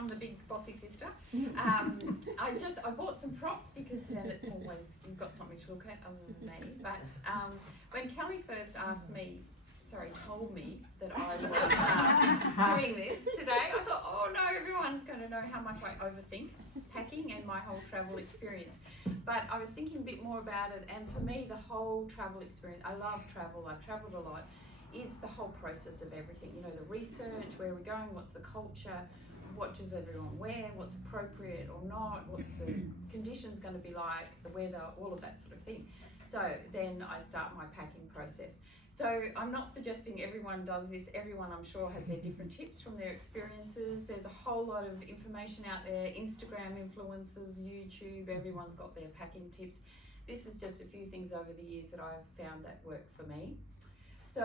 I'm the big bossy sister. I bought some props because then it's always, you've got something to look at other than me. But when Kelly first told me that I was doing this today, I thought, oh no, everyone's going to know how much I overthink packing and my whole travel experience. But I was thinking a bit more about it, and for me, the whole travel experience, I love travel, I've travelled a lot, is the whole process of everything. You know, the research, where we're going, what's the culture, what does everyone wear, what's appropriate or not, what's the conditions going to be like, the weather, all of that sort of thing. So then I start my packing process. So I'm not suggesting everyone does this. Everyone, I'm sure, has their different tips from their experiences. There's a whole lot of information out there, Instagram influencers, YouTube, everyone's got their packing tips. This is just a few things over the years that I've found that work for me. So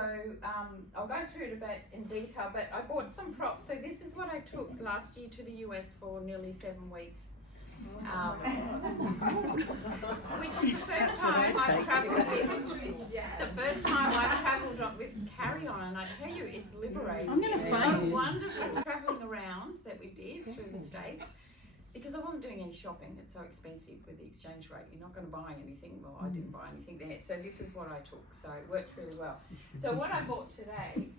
I'll go through it a bit in detail, but I bought some props. So this is what I took last year to the US for nearly 7 weeks. Which is the first time I've travelled with carry-on, and I tell you, it's liberating. I'm going to faint. So wonderful travelling around that we did through the States, because I wasn't doing any shopping. It's so expensive with the exchange rate. You're not going to buy anything. Well, I didn't buy anything there. So this is what I took. So it worked really well. So what I bought today,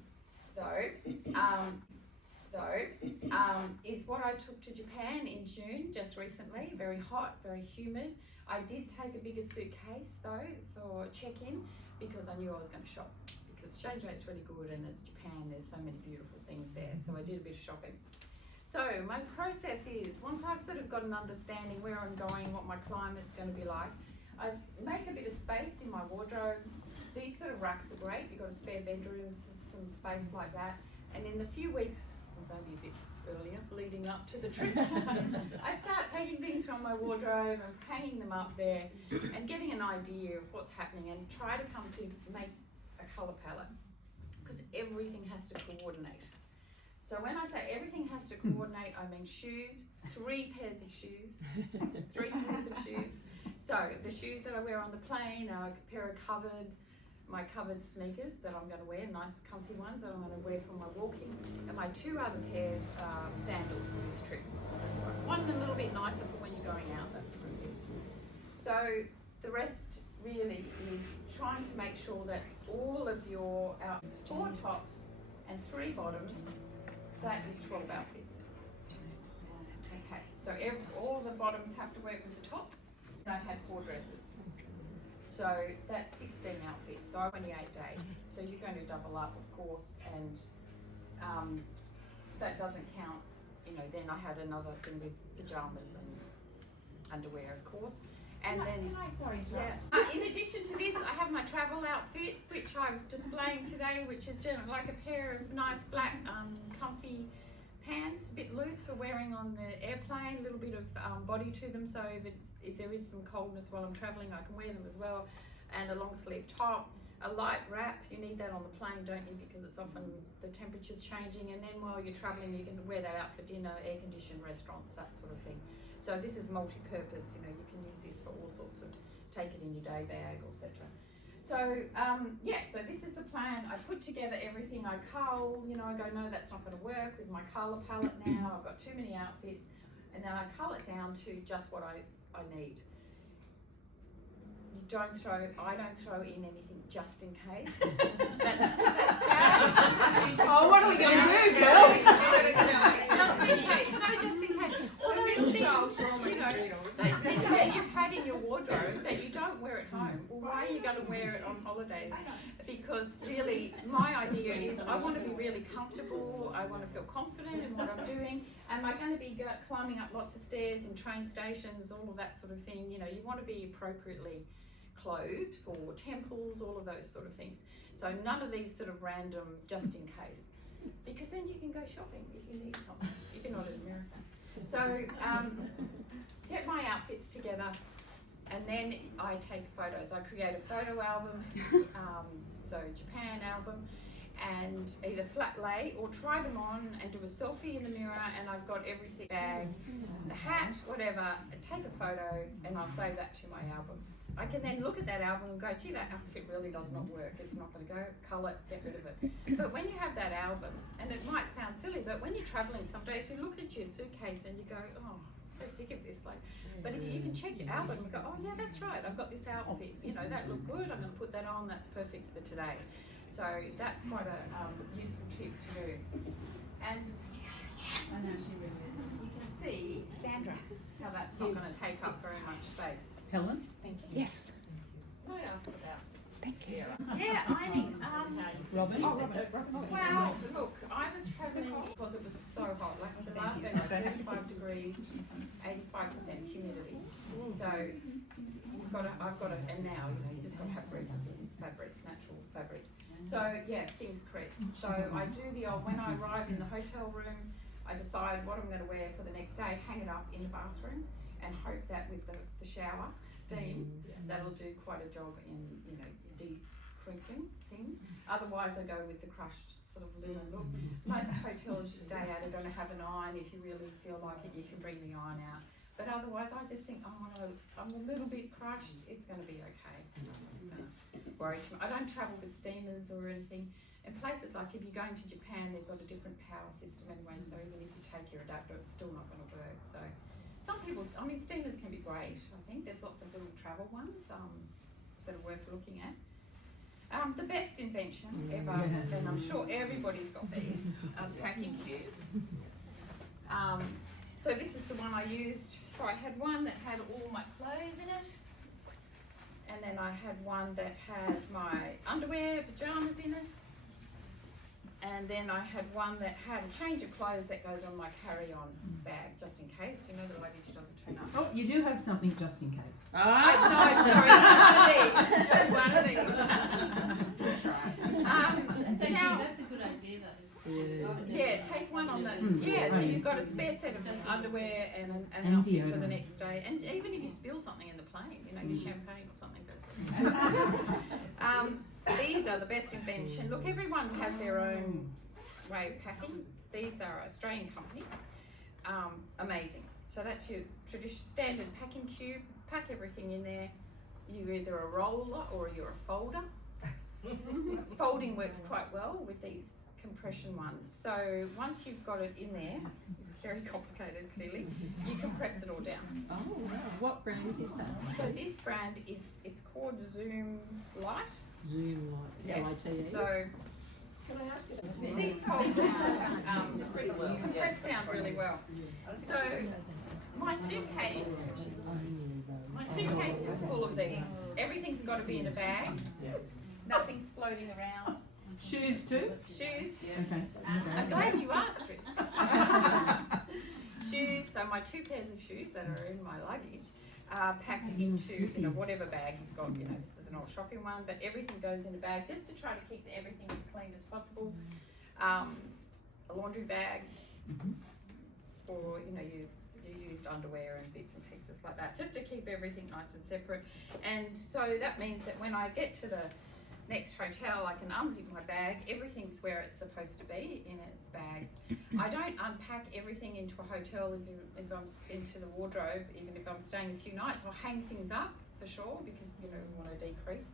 is what I took to Japan in June, just recently. Very hot, very humid. I did take a bigger suitcase though for check-in, because I knew I was going to shop, because exchange rate's really good, and it's Japan, there's so many beautiful things there. So I did a bit of shopping. So my process is, once I've sort of got an understanding where I'm going, what my climate's going to be like, I make a bit of space in my wardrobe. These sort of racks are great. You've got a spare bedroom, some space like that. And in the few weeks, maybe a bit earlier, leading up to the trip, I start taking things from my wardrobe and hanging them up there and getting an idea of what's happening, and try to come to make a colour palette, because everything has to coordinate. So when I say everything has to coordinate, I mean shoes, 3 pairs of shoes, 3 pairs of shoes. So the shoes that I wear on the plane are a pair of my covered sneakers that I'm going to wear, nice comfy ones that I'm going to wear for my walking. And my 2 other pairs are sandals for this trip. One a little bit nicer for when you're going out, that sort of thing. So the rest really is trying to make sure that all of your 4 tops and 3 bottoms, that is 12 outfits. Okay, so all the bottoms have to work with the tops. I had 4 dresses. So that's 16 outfits, so 28 days. So you're going to double up, of course, and that doesn't count, you know, then I had another thing with pajamas and underwear, of course. And in addition to this, I have my travel outfit, which I'm displaying today, which is like a pair of nice black comfy pants, a bit loose for wearing on the airplane, a little bit of body to them, so if there is some coldness while I'm travelling, I can wear them as well. And a long sleeve top, a light wrap, you need that on the plane, don't you, because it's often the temperature's changing, and then while you're travelling you can wear that out for dinner, air-conditioned restaurants, that sort of thing. So this is multi-purpose, you know, you can use this for all sorts of, take it in your day bag, etc. So so this is the plan. I put together everything, I cull, you know, I go, no, that's not going to work with my colour palette now, I've got too many outfits, and then I cull it down to just what I need. I don't throw in anything just in case. That's bad. Oh, what are we going to do, girl? Just in case. No, just in case. All those things, you know, those things that you've had in your wardrobe that you don't wear at home. Well, why are you going to wear it on holidays? Because really, my idea is I want to be really comfortable. I want to feel confident in what I'm doing. Am I going to be climbing up lots of stairs in train stations, all of that sort of thing? You know, you want to be appropriately clothed for temples, all of those sort of things. So none of these sort of random just in case, because then you can go shopping if you need something, if you're not in America. So get my outfits together, and then I take photos. I create a photo album, so Japan album, and either flat lay or try them on and do a selfie in the mirror, and I've got everything, bag, the hat, whatever, take a photo and I'll save that to my album. I can then look at that album and go, gee, that outfit really does not work, it's not going to go, cull it, get rid of it. But when you have that album, and it might sound silly, but when you're traveling, some days you look at your suitcase and you go, oh, I'm so sick of this. Like, but if you can check your album and go, oh yeah, that's right, I've got this outfit. You know, that looked good. I'm going to put that on. That's perfect for today. So that's quite a useful tip to do. And I know she really is. you can see, Sandra, how that's not going to take up very much space. Helen? Thank you. Yes. Can I ask about? Thank you. Yeah, ironing. Robin? Well, look, I was travelling because it was so hot. Like the last day was 35 degrees, 85% humidity. So I've got to, and now, you know, you just got to have breathable fabrics, natural fabrics. So yeah, things crease. So I do the old, when I arrive in the hotel room, I decide what I'm going to wear for the next day, hang it up in the bathroom, and hope that with the shower steam, that'll do quite a job in, you know, de-crinkling things. Otherwise, I go with the crushed sort of linen look. Most hotels you stay at are going to have an iron. If you really feel like it, you can bring the iron out. But otherwise, I just think, oh no, I'm a little bit crushed. It's going to be okay. I'm not going to worry too much. I don't travel with steamers or anything. In places like if you're going to Japan, they've got a different power system anyway. So even if you take your adapter, it's still not going to work. So some people, I mean, steamers can be great. I think there's lots of little travel ones that are worth looking at. The best invention ever, and I'm sure everybody's got these, are the packing cubes. So this is the one I used. So I had one that had all my clothes in it, and then I had one that had my underwear, pajamas in it, and then I had one that had a change of clothes that goes on my carry-on bag, just in case, you know, the luggage doesn't turn up. Oh, you do have something just in case. No, sorry, one of these. That's right. So now, That's a good idea though. yeah, take one on the, so you've got a spare set of underwear and an And outfit for the deodorant. next day. And even if you spill something in the plane, you know, your champagne or something goes with it. These are the best invention. Look, everyone has their own way of packing. These are an Australian company. Amazing. So that's your traditional standard packing cube. Pack everything in there. You're either a roller or you're a folder. Folding works quite well with these compression ones. So once you've got it in there, it's very complicated clearly, you can press it all down. Oh, wow. What brand is that? So this brand it's called Zoom Light. Zoom Light. Yeah. L-I-T-E. So Can I ask you? these holders compress down really well. So my suitcase is full of these. Everything's got to be in a bag. Nothing's floating around. Shoes too? Shoes. Okay. I'm glad you asked, Chris. Shoes, so my 2 pairs of shoes that are in my luggage are packed into, you know, whatever bag you've got. You know, this is an old shopping one, but everything goes in a bag just to try to keep everything as clean as possible. A laundry bag for, you know, your used underwear and bits and pieces like that, just to keep everything nice and separate. And so that means that when I get to the next hotel, I can unzip my bag. Everything's where it's supposed to be in its bags. I don't unpack everything into a hotel if I'm into the wardrobe, even if I'm staying a few nights. I'll hang things up for sure because, you know, we want to decrease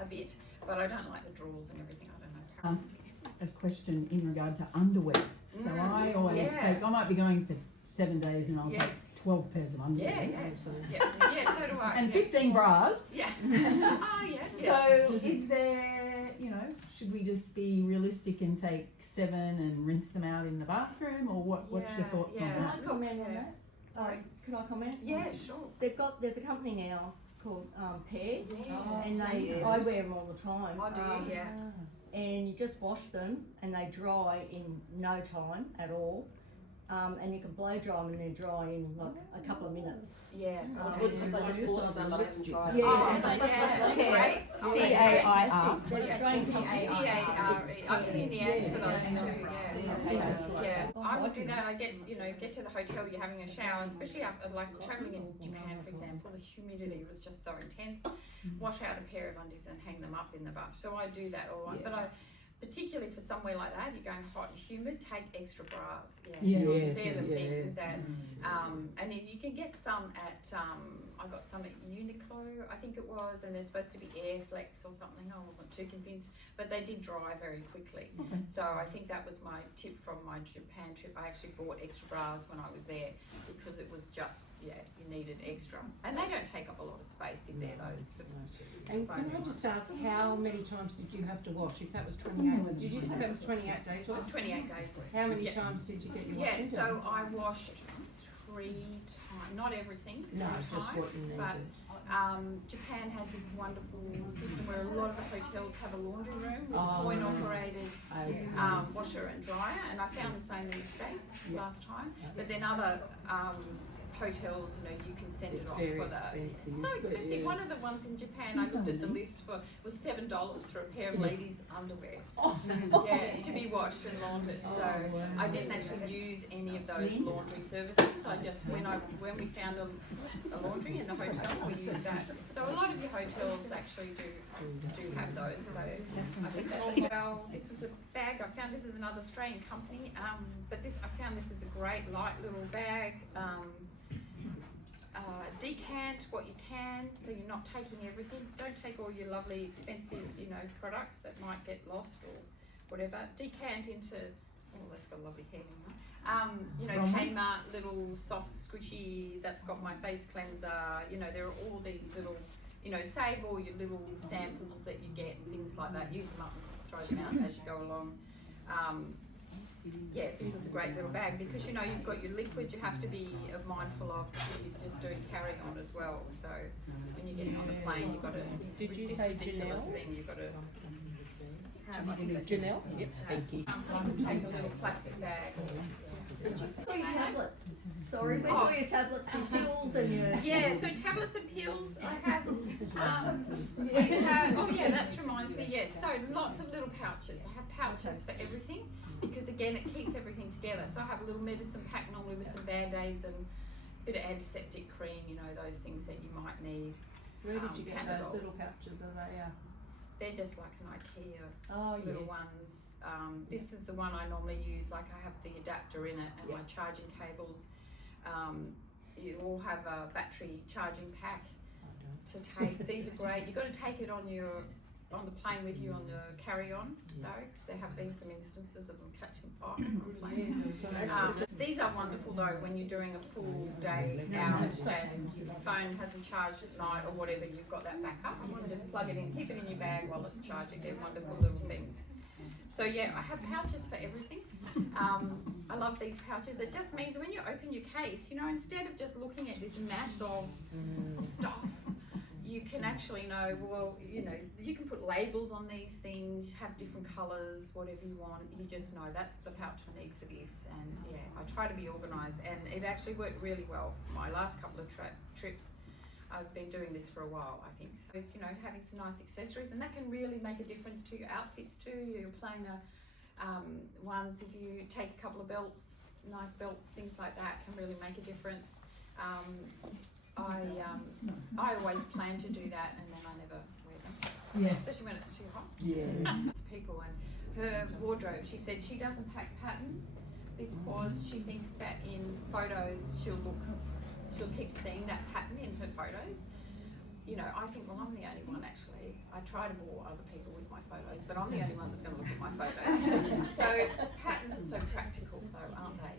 a bit. But I don't like the drawers and everything. I don't know. Ask a question in regard to underwear. So I always Yeah. take, I might be going for 7 days and I'll Yeah. take 12 pairs of underwear. Yeah, so do I. And yeah. 15 bras. Yeah. Oh, yeah. So is there, you know, should we just be realistic and take 7 and rinse them out in the bathroom, or what's your thoughts on yeah. that? Can I comment on Yeah. that? Sorry. Can I comment? Yeah, sure. There's a company now called Pear, Yeah. and I Yes. wear them all the time. I do, yeah. And you just wash them, and they dry in no time at all. And you can blow dry them, and they're dry in like a couple of minutes. Yeah. Good, because I just bought some, but I haven't tried. Yeah. Oh, yeah. Great. Oh, P-A-I-R. They're Australian company. P-A-R-E. I've seen the ads for those too, yeah. Yeah. I would do that. I get to the hotel, you're having a shower, especially after, like, traveling in Japan, for example, the humidity was just so intense. Wash out a pair of undies and hang them up in the bath. So I do that all right. But particularly for somewhere like that, you're going hot and humid, take extra bras. Yeah. Yes, They're the thing yeah. that, and if you can get some at, I got some at Uniqlo, I think it was, and they're supposed to be Airflex or something. I wasn't too convinced, but they did dry very quickly. Okay. So I think that was my tip from my Japan trip. I actually bought extra bras when I was there because it was just, you needed extra. And they don't take up a lot of space if they're those. And can I just ask, how many times did you have to wash? If that was 28, did you say that was 28 days worth? 28 days worth. How many Yeah. times did you get your Yeah, wash into? so I washed 3 times, not everything, 3 No, times, just what you needed. but Japan has this wonderful system where a lot of the hotels have a laundry room with Oh, coin operated Okay. washer and dryer, and I found the same in the States Yeah. last time, but then other hotels, you can send It's it off very for the, expensive, it's so but expensive. yeah. One of the ones in Japan, I looked at the list for, was $7 for a pair of ladies' underwear. Oh, Yeah, to be washed and laundered. So wow. I didn't actually use any of those laundry services. I just when we found a laundry in the hotel, we used that. So a lot of your hotels actually do have those. So I think that's well. This was a bag. I found this is another Australian company. But I found this is a great light little bag. Decant what you can, so you're not taking everything. Don't take all your lovely expensive, products that might get lost or whatever. Decant into, oh, that's got a lovely hair on it. Kmart little soft squishy, that's got my face cleanser. There are all these little, save all your little samples that you get, things like that. Use them up and throw them out as you go along. Yeah, this was a great little bag because you've got your liquids you have to be mindful of if you're just doing carry on as well. So when you're getting on the plane, you've got to. Did you this say ridiculous Janelle? thing you've got to have. Janelle? Yep, thank you. You can take a little plastic bag. Your tablets. Sorry, where's all your tablets and pills and your... Yeah, so tablets and pills. I have. Oh yeah, that reminds me. Yes, so lots of little pouches. I have pouches for everything. Because again, it keeps everything together. So I have a little medicine pack normally with some Band-Aids and a bit of antiseptic cream, those things that you might need. Where did you get Panadols. those little pouches? Are they? They're just like an IKEA Oh, little ones. This is the one I normally use, like I have the adapter in it and my charging cables. You all have a battery charging pack to take. These are great. You've got to take it on the plane with you on the carry-on though, because there have been some instances of them catching fire on the plane. These are wonderful though when you're doing a full day out and your phone hasn't charged at night or whatever, you've got that backup. You want to just plug it in, keep it in your bag while it's charging. They're wonderful little things. So yeah, I have pouches for everything. I love these pouches. It just means when you open your case, instead of just looking at this mass of stuff, you can actually know, you can put labels on these things, have different colours, whatever you want. You just know that's the pouch I need for this. And yeah, I try to be organised, and it actually worked really well. My last couple of trips, I've been doing this for a while, I think. So it's, having some nice accessories, and that can really make a difference to your outfits too. You're playing ones, if you take a couple of belts, nice belts, things like that can really make a difference. I always plan to do that, and then I never wear them. Yeah. Especially when it's too hot. Yeah. People, and her wardrobe, she said she doesn't pack patterns because she thinks that in photos she'll keep seeing that pattern in her photos. I think, well, I'm the only one actually. I try to bore other people with my photos, but I'm the only one that's going to look at my photos. So patterns are so practical though, aren't they?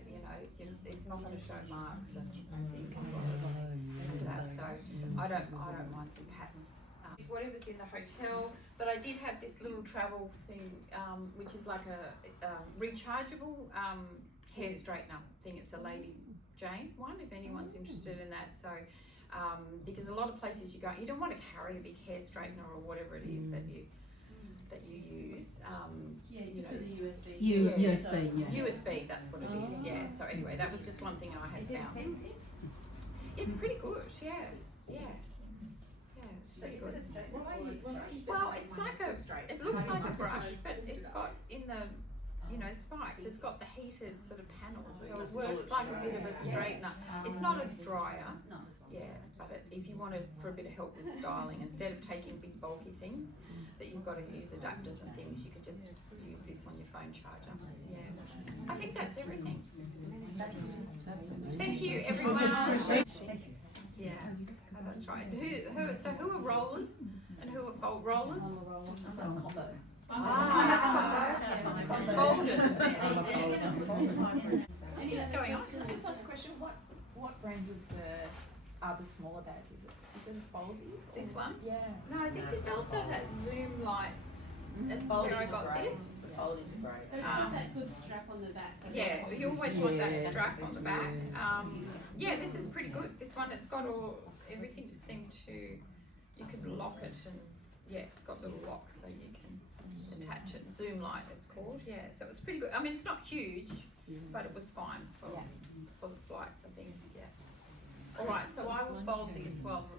It's not going to show marks and things like that. So I don't mind some patterns. Whatever's in the hotel, but I did have this little travel thing, which is like a rechargeable hair straightener thing. It's a Lady Jane one, if anyone's interested in that. So because a lot of places you go, you don't want to carry a big hair straightener or whatever it is that you use. Just with the USB. USB, yeah. USB, that's what it is. Yeah. So anyway, that was just one thing I had found. It's pretty good. Yeah. It's pretty good. Well, it's like it looks like a brush, but it's got in the you know, spikes. It's got the heated sort of panels, so it works like a bit of a straightener. It's not a dryer, yeah, but if you wanted for a bit of help with styling, instead of taking big bulky things that you've got to use adapters and things, you could just use this on your phone charger. Yeah, I think that's everything. Thank you, everyone. Yeah, oh, that's right. Who are rollers and who are fold rollers? Folders. Going on. Can I just ask a question? What brand of the smaller bag is it? Is it a foldy? This one? Yeah. No, this is also that Zoom light. That's where I Foldies are got great. this. The foldies are great. But it's got that good strap on the back. Yeah, you always want that Yeah. strap on the back. Yeah, this is pretty good. This one, it's got everything seemed to, you could lock it and, yeah, it's got little locks so you can attach it. Zoom light it's called, yeah, so it's pretty good. I mean, it's not huge, but it was fine for the flights and things, yeah. All right, so I will fold this while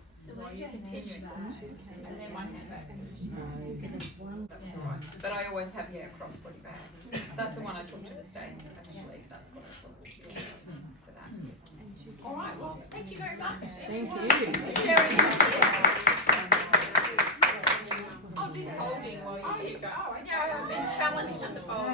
you continue. And then my handbag. That's all right. But I always have, a crossbody bag. That's the one I took to the States, actually. That's what I took for that. All right, well, thank you very much. Thank everyone, you. for sharing your ideas. I'll do folding while you keep going. I've been challenged to the fold.